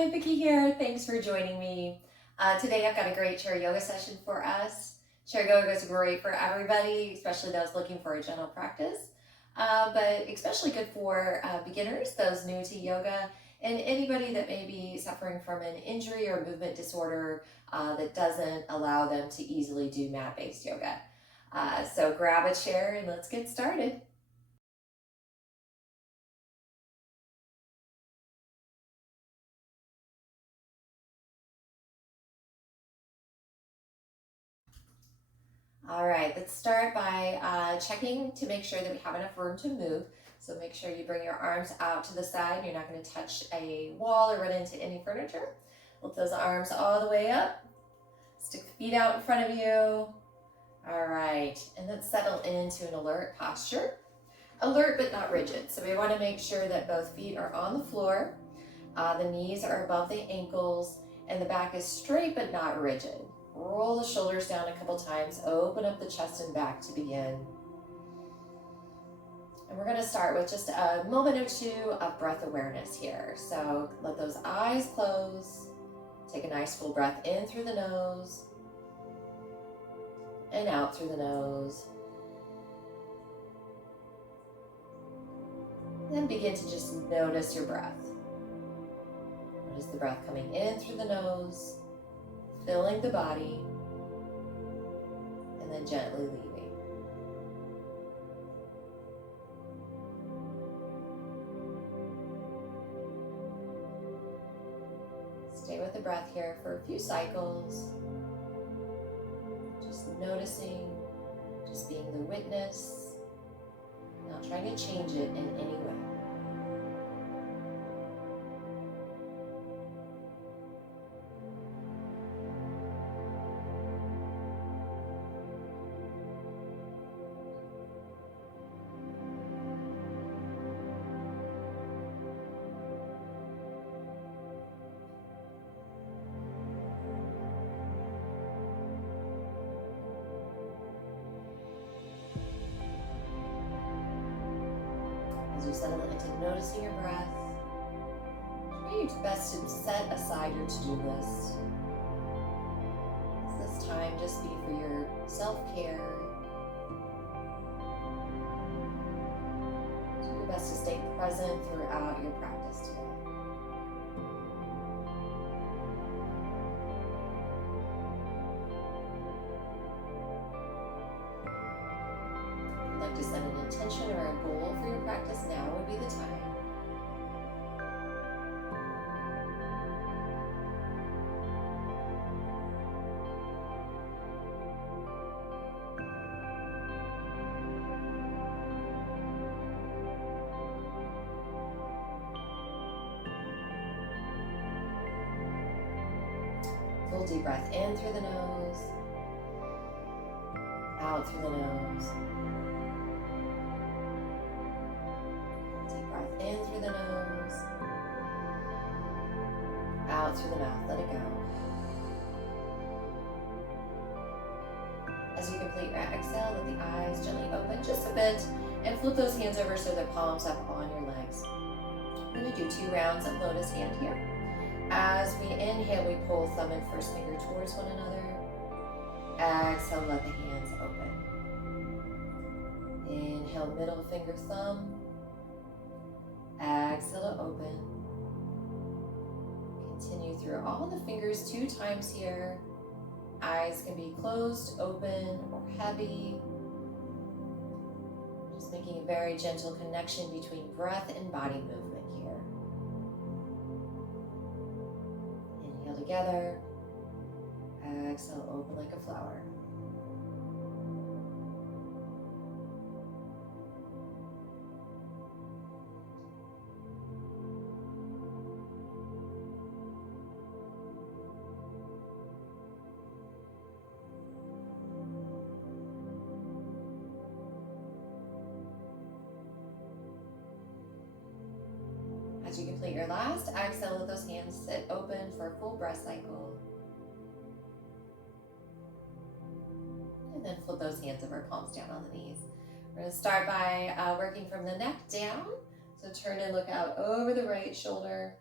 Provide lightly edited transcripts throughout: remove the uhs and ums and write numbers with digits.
Hi, Vicki here. Thanks for joining me. Today I've got a great chair yoga session for us. Chair yoga is great for everybody, especially those looking for a gentle practice, but especially good for beginners, those new to yoga, and anybody that may be suffering from an injury or movement disorder that doesn't allow them to easily do mat-based yoga. So grab a chair and let's get started. All right, let's start by checking to make sure that we have enough room to move. So make sure you bring your arms out to the side. You're not going to touch a wall or run into any furniture. Lift those arms all the way up. Stick the feet out in front of you. All right, and then settle into an alert posture. Alert but not rigid. So we want to make sure that both feet are on the floor. The knees are above the ankles and the back is straight but not rigid. Roll the shoulders down a couple times, open up the chest and back to begin. And we're gonna start with just a moment or two of breath awareness here. So let those eyes close. Take a nice full breath in through the nose and out through the nose. And then begin to just notice your breath. Notice the breath coming in through the nose, filling the body, and then gently leaving. Stay with the breath here for a few cycles. Just noticing, just being the witness, not trying to change it in any way. As you settle into noticing your breath, try your best to set aside your to-do list. Let this time just be for your self-care. Do your best to stay present throughout your practice today. If you'd like to set an intention or a goal for your practice, now would be the time. Full deep breath in through the nose, out through the nose. Deep breath in through the nose, out through the mouth. Let it go. As you complete your exhale, let the eyes gently open just a bit and flip those hands over so they're palms up on your legs. We're going to do 2 rounds of lotus hand here. As we inhale, we pull thumb and first finger towards one another. Exhale, let the hands open. Inhale, middle finger, thumb. Exhale to open. Continue through all the fingers 2 times here. Eyes can be closed, open, or heavy. Just making a very gentle connection between breath and body movement here. Inhale together. Exhale, open like a flower. As you complete your last exhale, let those hands sit open for a full breath cycle. And then flip those hands over, palms down on the knees. We're going to start by working from the neck down. So turn and look out over the right shoulder.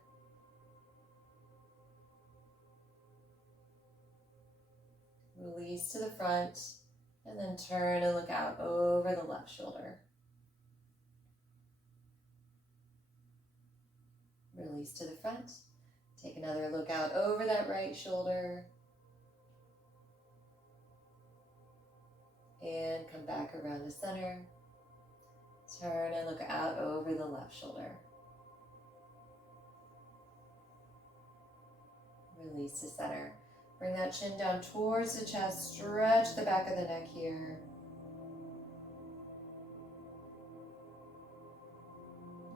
Release to the front, and then turn and look out over the left shoulder. Release to the front. Take another look out over that right shoulder. And come back around to center. Turn and look out over the left shoulder. Release to center. Bring that chin down towards the chest. Stretch the back of the neck here.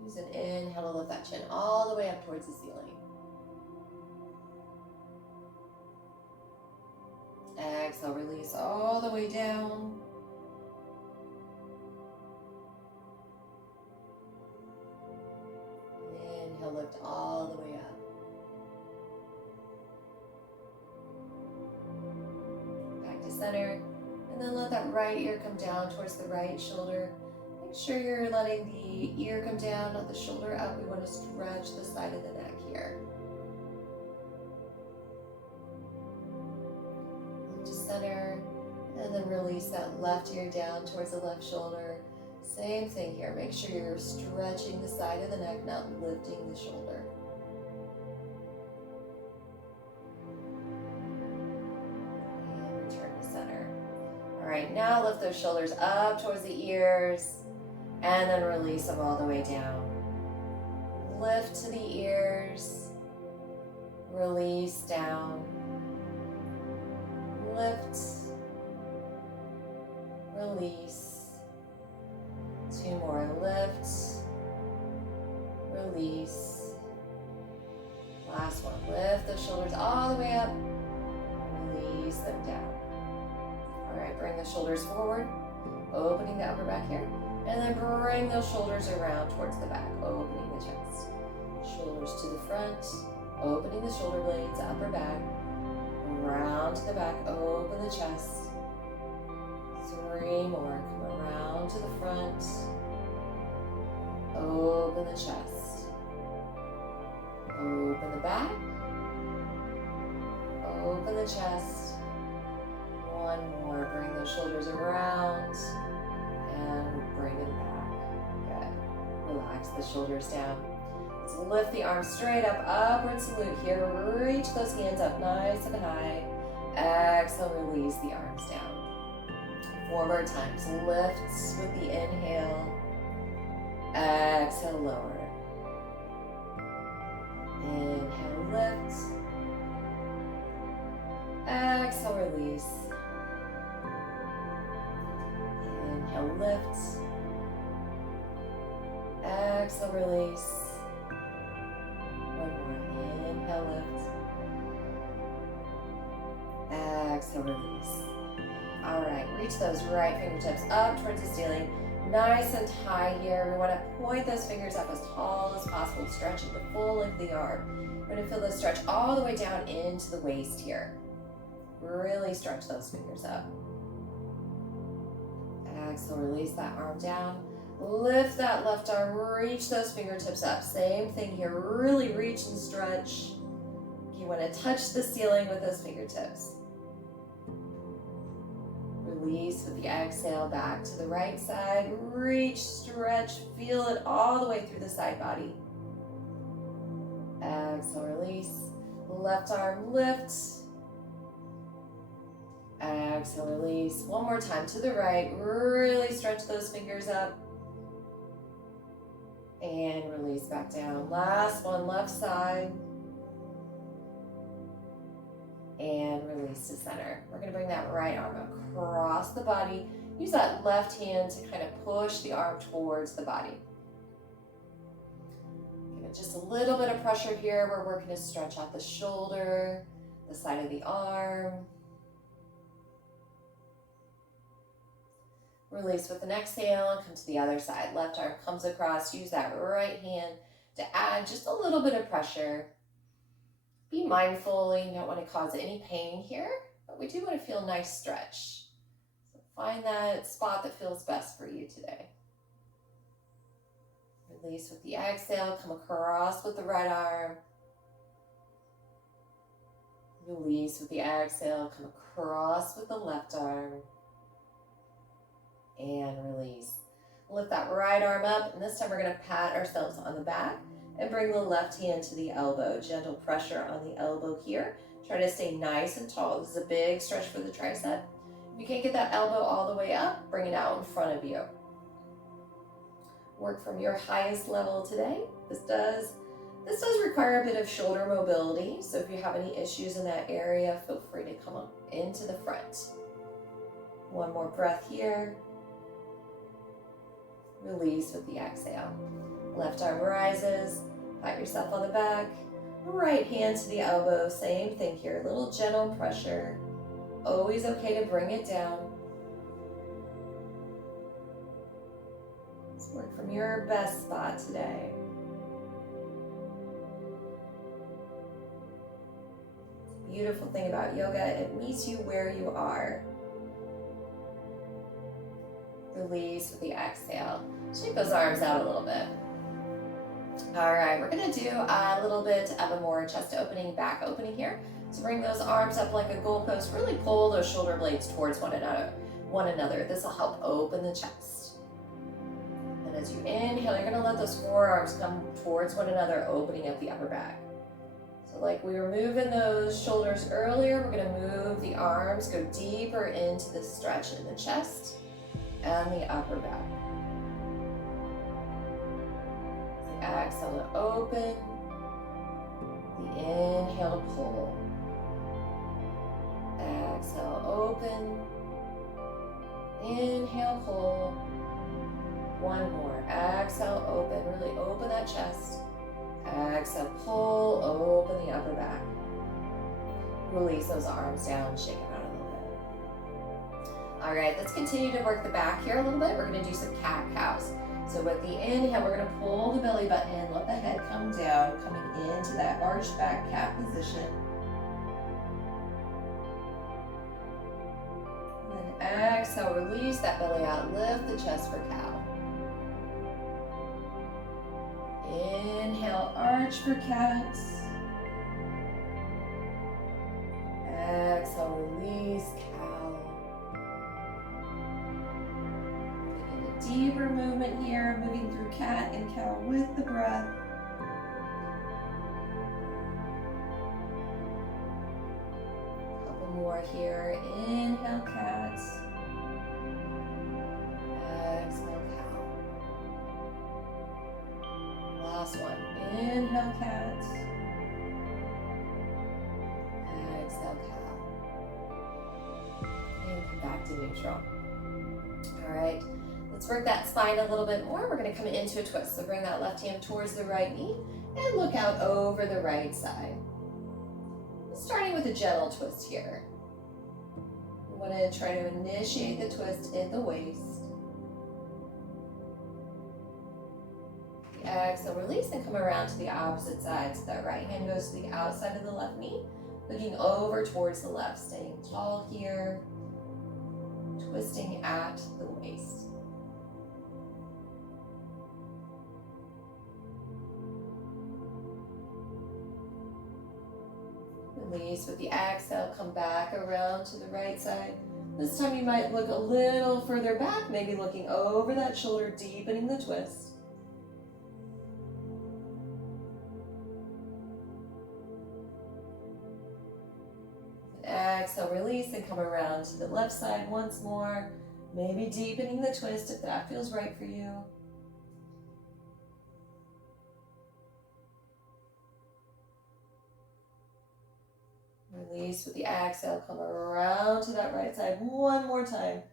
Use an inhale to lift that chin all the way up towards the ceiling. Exhale, release all the way down. Inhale, lift all the way up. Back to center. And then let that right ear come down towards the right shoulder. Make sure you're letting the ear come down, not the shoulder up. We want to stretch the side of the neck here. Lift to center, and then release that left ear down towards the left shoulder. Same thing here. Make sure you're stretching the side of the neck, not lifting the shoulder. And return to center. All right, now lift those shoulders up towards the ears. And then release them all the way down. Lift to the ears. Release down. Lift. Release. Two more. Lift. Release. Last one. Lift the shoulders all the way up. Release them down. All right, bring the shoulders forward. Opening the upper back here. And then bring those shoulders around towards the back, opening the chest. Shoulders to the front, opening the shoulder blades, upper back, around to the back, open the chest. 3 more, come around to the front, open the chest. Open the back, open the chest. 1 more, bring those shoulders around. And bring it back. Good. Relax the shoulders down. Let's lift the arms straight up, upward salute here. Reach those hands up nice and high. Exhale, release the arms down. 4 more times. Lift with the inhale. Exhale, lower. Inhale, lift. Exhale, release. Inhale, lift. Exhale, release. 1 more. Inhale, lift. Exhale, release. All right, reach those right fingertips up towards the ceiling. Nice and high here. We want to point those fingers up as tall as possible, stretching the full length of the arm. We're going to feel those stretch all the way down into the waist here. Really stretch those fingers up. Exhale, release that arm down. Lift that left arm, reach those fingertips up. Same thing here, really reach and stretch. You want to touch the ceiling with those fingertips. Release with the exhale back to the right side. Reach, stretch, feel it all the way through the side body. Exhale, release. Left arm lifts. Exhale, release. 1 more time to the right. Really stretch those fingers up. And release back down. Last one, left side. And release to center. We're going to bring that right arm across the body. Use that left hand to kind of push the arm towards the body. Give it just a little bit of pressure here. We're working to stretch out the shoulder, the side of the arm. Release with an exhale and come to the other side. Left arm comes across. Use that right hand to add just a little bit of pressure. Be mindful, you don't want to cause any pain here, but we do want to feel a nice stretch. So find that spot that feels best for you today. Release with the exhale, come across with the right arm. Release with the exhale, come across with the left arm, and release. Lift that right arm up, and this time we're going to pat ourselves on the back and bring the left hand to the elbow. Gentle pressure on the elbow here. Try to stay nice and tall. This is a big stretch for the tricep. If you can't get that elbow all the way up, bring it out in front of you. Work from your highest level today. This does require a bit of shoulder mobility, so if you have any issues in that area, feel free to come up into the front. One more breath here. Release with the exhale. Left arm rises, pat yourself on the back. Right hand to the elbow, same thing here. A little gentle pressure. Always okay to bring it down. Let's work from your best spot today. Beautiful thing about yoga, it meets you where you are. Release with the exhale. Shake those arms out a little bit. All right, we're gonna do a little bit of a more chest opening, back opening here. So bring those arms up like a goalpost, really pull those shoulder blades towards one another. This will help open the chest. And as you inhale, you're gonna let those forearms come towards one another, opening up the upper back. So like we were moving those shoulders earlier, we're gonna move the arms, go deeper into the stretch in the chest and the upper back. The exhale to open, the inhale to pull. Exhale, open, inhale, pull. One more, exhale, open, really open that chest. Exhale, pull, open the upper back. Release those arms down, shake them out a little bit. All right, let's continue to work the back here a little bit. We're gonna do some cat-cows. So with the inhale, we're gonna pull the belly button in, let the head come down, coming into that arched back cat position. And then exhale, release that belly out, lift the chest for cow. Inhale, arch for cat. Exhale, release cow. Taking a deeper movement here, moving through cat and cow with the breath. Couple more here. Inhale, cat. Exhale, cow. Last one. Inhale, cat. Exhale, cow. And come back to neutral. All right. Let's work that spine a little bit more. We're going to come into a twist. So bring that left hand towards the right knee and look out over the right side. Starting with a gentle twist here. We want to try to initiate the twist at the waist. Exhale, release and come around to the opposite side. So that right hand goes to the outside of the left knee, looking over towards the left, staying tall here, twisting at the waist. Release with the exhale, come back around to the right side. This time you might look a little further back, maybe looking over that shoulder, deepening the twist. Exhale, release and come around to the left side once more. Maybe deepening the twist if that feels right for you. Release with the exhale, come around to that right side one more time.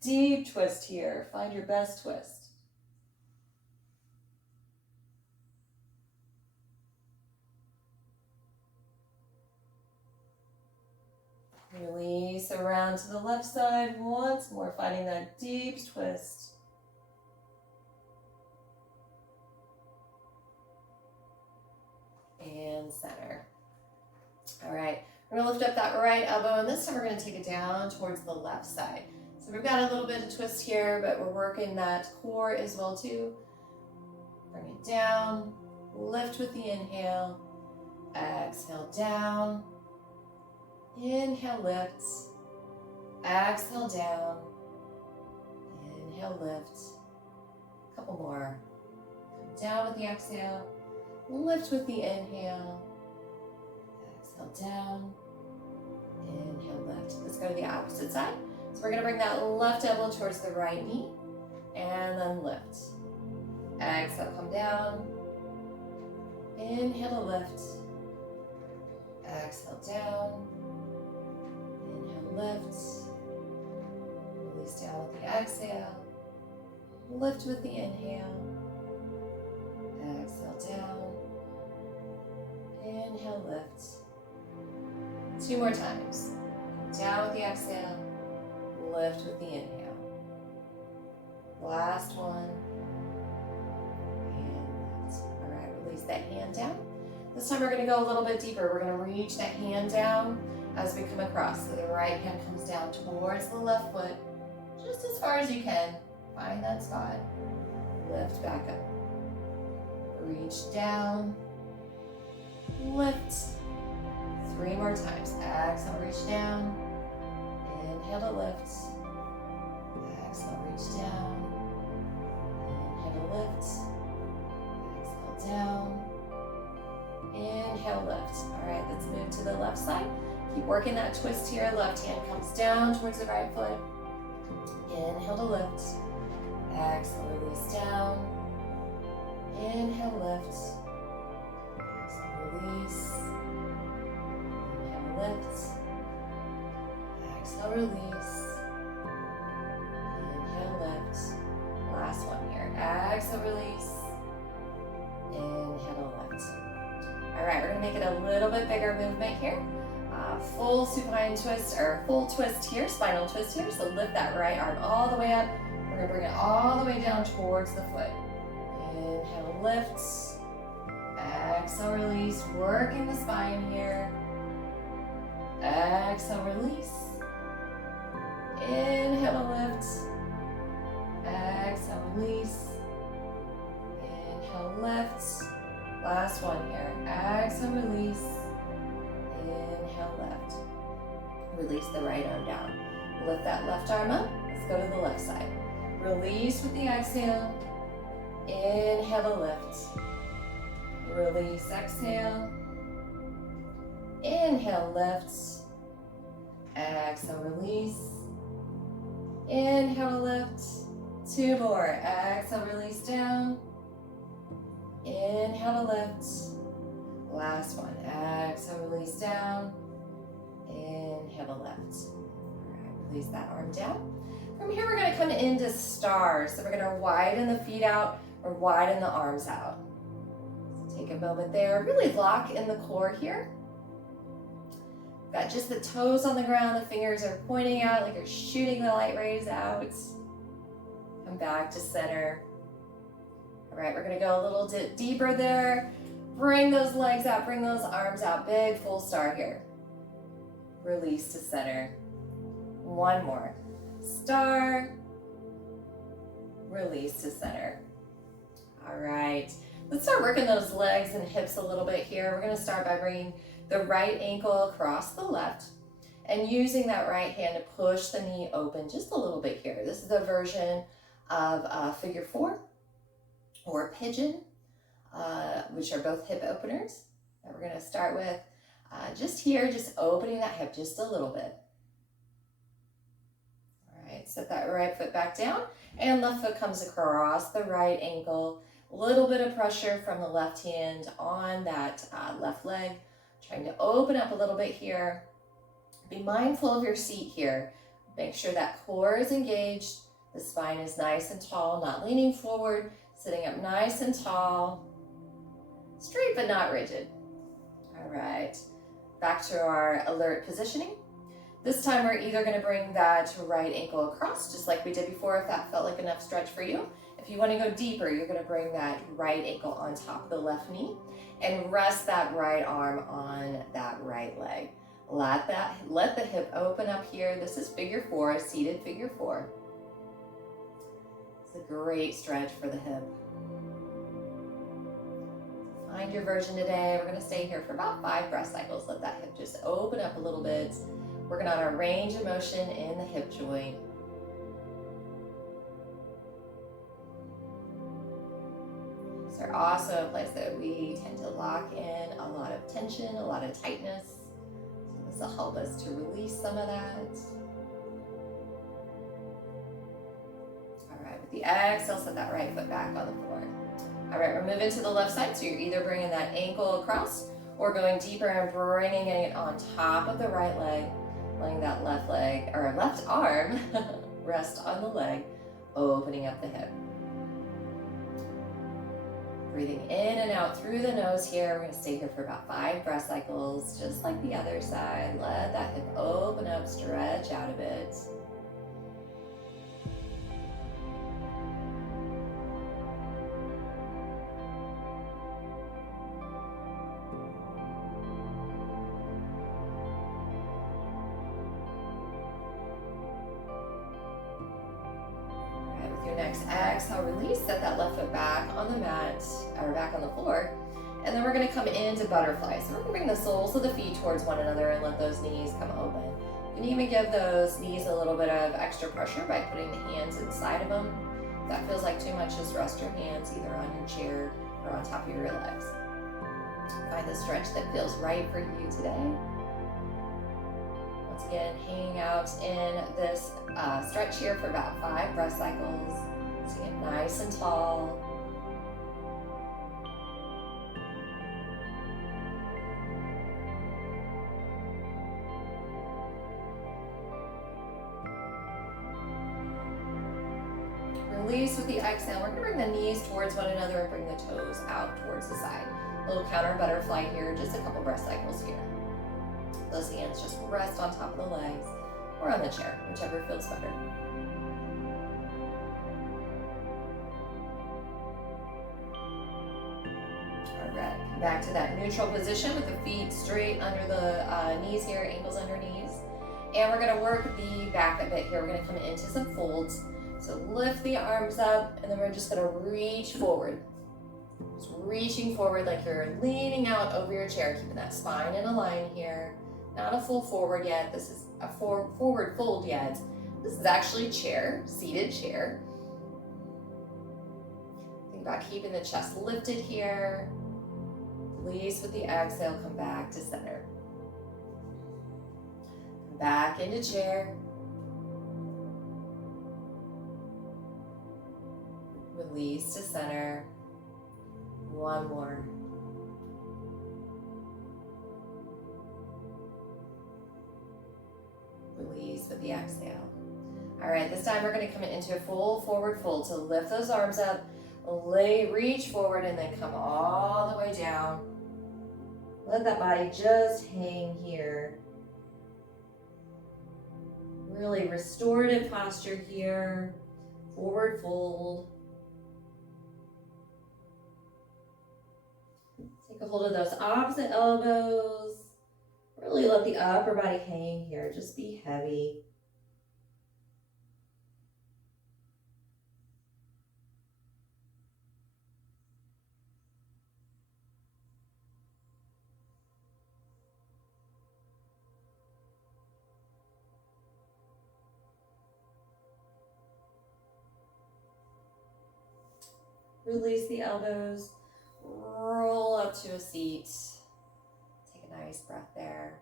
Deep twist here. Find your best twist. Release around to the left side once more, finding that deep twist. And center. All right, we're gonna lift up that right elbow, and this time we're gonna take it down towards the left side. So we've got a little bit of twist here, but we're working that core as well too. Bring it down, lift with the inhale, exhale down, Inhale, lift. Exhale, down. Inhale, lift. A couple more. Come down with the exhale. Lift with the inhale. Exhale, down. Inhale, lift. Let's go to the opposite side. So we're going to bring that left elbow towards the right knee. And then lift. Exhale, come down. Inhale to lift. Exhale, down. Inhale, lift. Release down with the exhale. Lift with the inhale. Exhale, down. Inhale, lift. 2 more times. Down with the exhale. Lift with the inhale. Last one. And lift. All right, release that hand down. This time we're going to go a little bit deeper. We're going to reach that hand down as we come across. So the right hand comes down towards the left foot, just as far as you can. Find that spot. Lift back up. Reach down. Lift. 3 more times. Exhale, reach down. Inhale to lift. Exhale, reach down. Inhale to lift. Exhale, down. Inhale, lift. All right, let's move to the left side. Keep working that twist here. Left hand comes down towards the right foot. Inhale to lift. Exhale, release down. Inhale, lift. Exhale, release. Inhale, lift. Exhale, release. Inhale, lift. Last one here. Exhale, release. Inhale, lift. All right, we're gonna make it a little bit bigger movement here. Full supine twist, or full twist here, spinal twist here. So lift that right arm all the way up. We're gonna bring it all the way down towards the foot. Inhale, lift. Exhale, release. Working the spine here. Exhale, release. Inhale, lift. Exhale, release. Inhale, lift. Last one here. Exhale, release. Inhale, lift. Release the right arm down. Lift that left arm up. Let's go to the left side. Release with the exhale. Inhale to lift. Release, exhale. Inhale, lift. Exhale, release. Inhale, lift. 2 more. Exhale, release down. Inhale to lift. Last one. Exhale, release down. Inhale to lift. All right, release that arm down. From here, we're going to come into stars. So we're going to widen the feet out or widen the arms out. So take a moment there. Really lock in the core here. Got just the toes on the ground. The fingers are pointing out like you're shooting the light rays out. Come back to center. All right, we're going to go a little bit deeper there. Bring those legs out. Bring those arms out. Big full star here. Release to center. 1 more. Star. Release to center. All right. Let's start working those legs and hips a little bit here. We're going to start by bringing the right ankle across the left and using that right hand to push the knee open just a little bit here. This is the version of figure 4 or pigeon, which are both hip openers. And we're going to start with just here, just opening that hip just a little bit. All right, set that right foot back down and left foot comes across the right ankle. A little bit of pressure from the left hand on that left leg. Trying to open up a little bit here. Be mindful of your seat here. Make sure that core is engaged. The spine is nice and tall, not leaning forward. Sitting up nice and tall. Straight but not rigid. All right. Back to our alert positioning. This time we're either going to bring that right ankle across, just like we did before, if that felt like enough stretch for you. If you want to go deeper, you're going to bring that right ankle on top of the left knee and rest that right arm on that right leg. Let the hip open up here. This is figure 4, a seated figure 4. It's a great stretch for the hip. Find your version today. We're gonna stay here for about 5 breath cycles. Let that hip just open up a little bit. Working on our range of motion in the hip joint. These are also a place that we tend to lock in a lot of tension, a lot of tightness. So this will help us to release some of that. All right, with the exhale, set that right foot back on the floor. All right, we're moving to the left side. So you're either bringing that ankle across or going deeper and bringing it on top of the right leg. Letting that left leg, or left arm, rest on the leg, opening up the hip. Breathing in and out through the nose here. We're gonna stay here for about 5 breath cycles, just like the other side. Let that hip open up, stretch out a bit. Next exhale, release, set that left foot back on the mat, or back on the floor. And then we're gonna come into butterfly. So we're gonna bring the soles of the feet towards one another and let those knees come open. You can even give those knees a little bit of extra pressure by putting the hands inside of them. If that feels like too much, just rest your hands either on your chair or on top of your legs. Find the stretch that feels right for you today. Once again, hanging out in this stretch here for about 5 breath cycles. So get nice and tall. Release with the exhale. We're gonna bring the knees towards one another and bring the toes out towards the side. A little counter butterfly here, just a couple breath cycles here. Those hands just rest on top of the legs or on the chair, whichever feels better. All right, come back to that neutral position with the feet straight under the knees here, ankles under knees. And we're gonna work the back a bit here. We're gonna come into some folds. So lift the arms up, and then we're just gonna reach forward. Just reaching forward like you're leaning out over your chair, keeping that spine in a line here. Not a full forward yet. This is a forward fold yet. This is actually chair, seated chair. Think about keeping the chest lifted here. Release with the exhale, come back to center. Come back into chair. Release to center. One more. Release with the exhale. All right, this time we're going to come into a full forward fold. So lift those arms up, reach forward, and then come all the way down. Let that body just hang here. Really restorative posture here. Forward fold. Take a hold of those opposite elbows. Really let the upper body hang here. Just be heavy. Release the elbows. Roll up to a seat. Take a nice breath there.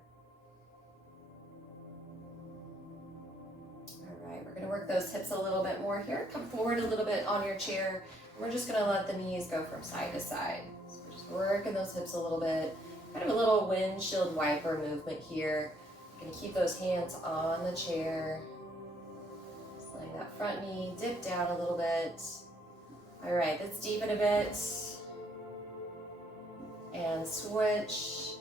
All right, we're going to work those hips a little bit more here. Come forward a little bit on your chair. We're just going to let the knees go from side to side. So we're just working those hips a little bit. Kind of a little windshield wiper movement here. You're going to keep those hands on the chair. Just letting that front knee dip down a little bit. All right, let's deepen a bit. And switch.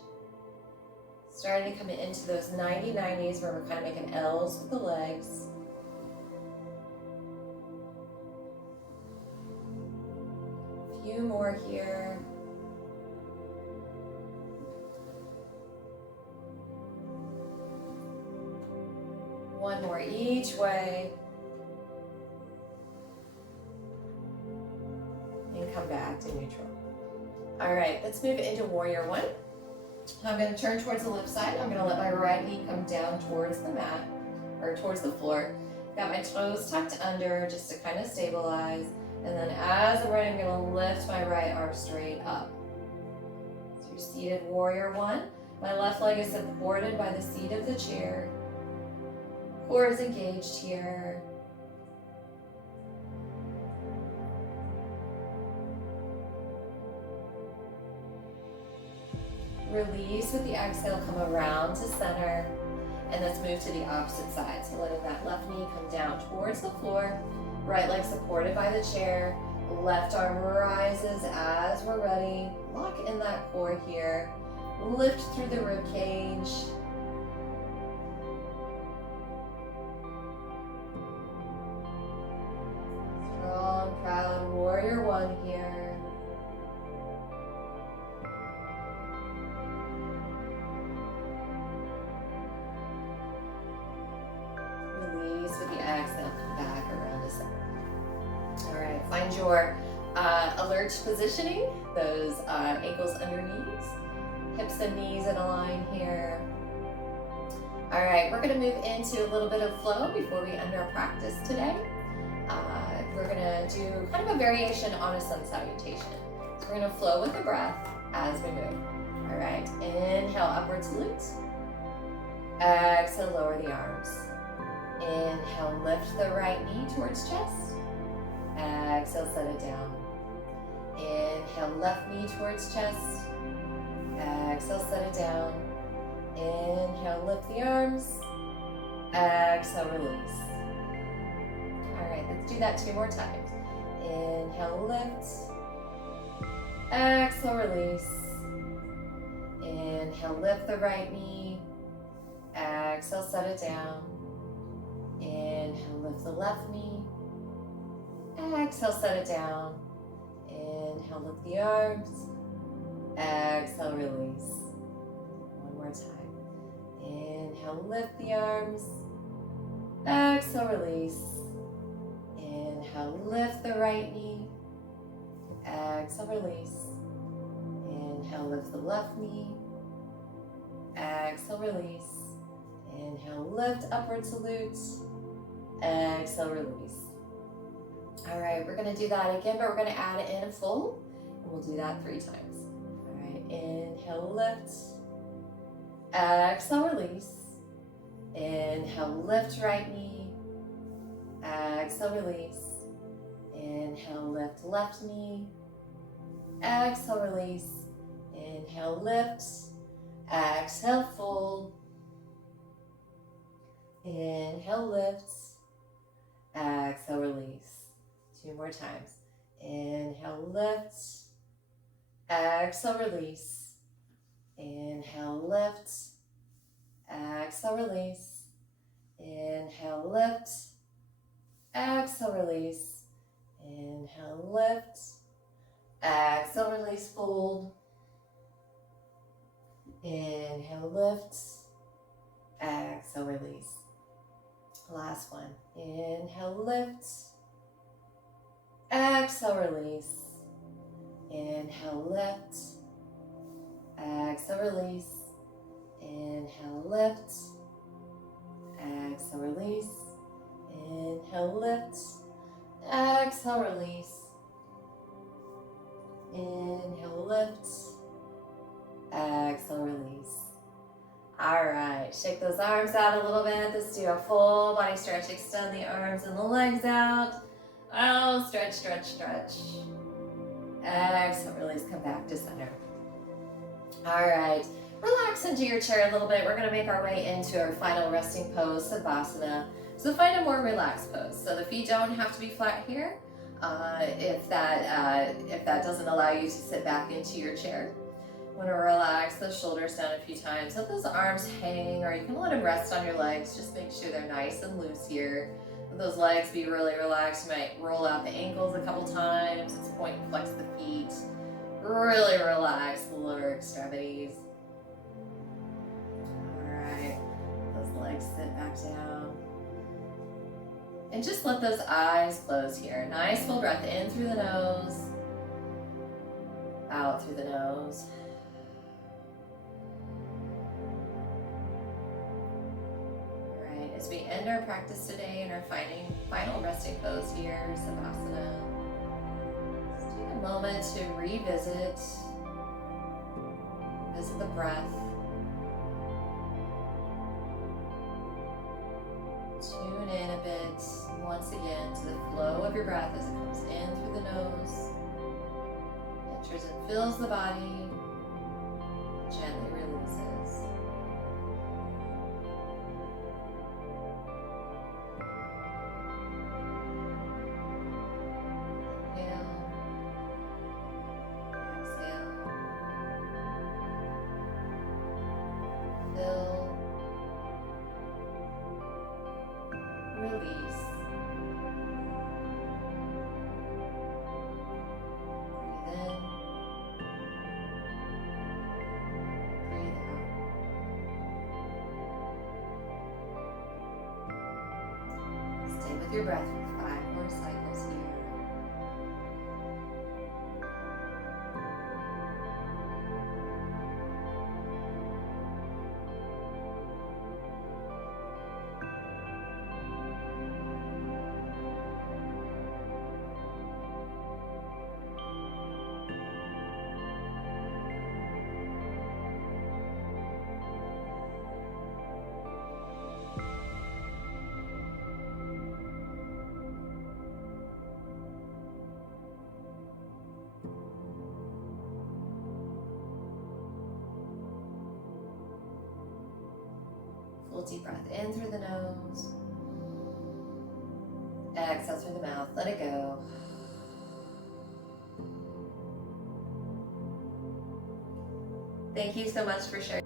Starting to come into those 90-90s where we're kind of making L's with the legs. A few more here. One more each way. And come back to neutral. All right, let's move into warrior one. I'm going to turn towards the left side. I'm going to let my right knee come down towards the mat, or towards the floor. Got my toes tucked under just to kind of stabilize. And then as I'm ready, I'm going to lift my right arm straight up. So you're seated warrior one. My left leg is supported by the seat of the chair. Core is engaged here. Release with the exhale, come around to center. And let's move to the opposite side. So letting that left knee come down towards the floor. Right leg supported by the chair. Left arm rises as we're ready. Lock in that core here. Lift through the rib cage. Strong, proud warrior one here. Release with the exhale, come back around to center. All right, find your alert positioning, those ankles under knees, hips and knees in a line here. All right, we're gonna move into a little bit of flow before we end our practice today. We're gonna do kind of a variation on a sun salutation. So we're gonna flow with the breath as we move. All right, inhale, upward salute. Exhale, lower the arms. Inhale, lift the right knee towards chest. Exhale, set it down. Inhale, left knee towards chest. Exhale, set it down. Inhale, lift the arms. Exhale, release. All right, let's do that 2 more times. Inhale, lift. Exhale, release. Inhale, lift the right knee. Exhale, set it down. Inhale, lift the left knee. Exhale, set it down. Inhale, lift the arms. Exhale, release. 1 more time. Inhale, lift the arms. Exhale, release. Inhale, lift the right knee. Exhale, release. Inhale, lift the left knee. Exhale, release. Inhale, lift, upward salute. Exhale, release. All right, we're gonna do that again, but we're gonna add in a fold, and we'll do that 3 times. All right, inhale, lift. Exhale, release. Inhale, lift right knee. Exhale, release. Inhale, lift left knee. Exhale, release. Inhale, lift. Exhale, fold. Inhale, lift. Exhale, release. 2 more times. Inhale, lift. Exhale, release. Inhale, lift. Exhale, release. Inhale, lift. Exhale, release. Inhale, lift. Exhale, release, fold. Inhale, lift. Exhale, release. Last one. Inhale, lift. Exhale, release. Inhale, lift. Exhale, release. Inhale, lift. Exhale, release. Inhale, lift. Exhale, release. Inhale, lift. Exhale, release. All right, shake those arms out a little bit. Let's do a full body stretch. Extend the arms and the legs out. Oh, stretch, stretch, stretch. Exhale, release, come back to center. All right, relax into your chair a little bit. We're gonna make our way into our final resting pose, Savasana. So find a more relaxed pose. So the feet don't have to be flat here. If that doesn't allow you to sit back into your chair. Want to relax those shoulders down a few times. Let those arms hang, or you can let them rest on your legs. Just make sure they're nice and loose here. Let those legs be really relaxed. You might roll out the ankles a couple times. It's a point and flex the feet. Really relax the lower extremities. All right, those legs sit back down. And just let those eyes close here. Nice full breath in through the nose. Out out through the nose. All right, as we end our practice today in our final resting pose here, Savasana, let's take a moment to revisit the breath. Tune in a bit once again to the flow of your breath as it comes in through the nose, enters and fills the body, gently releases. Inhale, exhale, fill, release. Breathe in, breathe out. Stay with your breath for 5 more cycles here. Full deep breath in through the nose. Exhale through the mouth. Let it go. Thank you so much for sharing.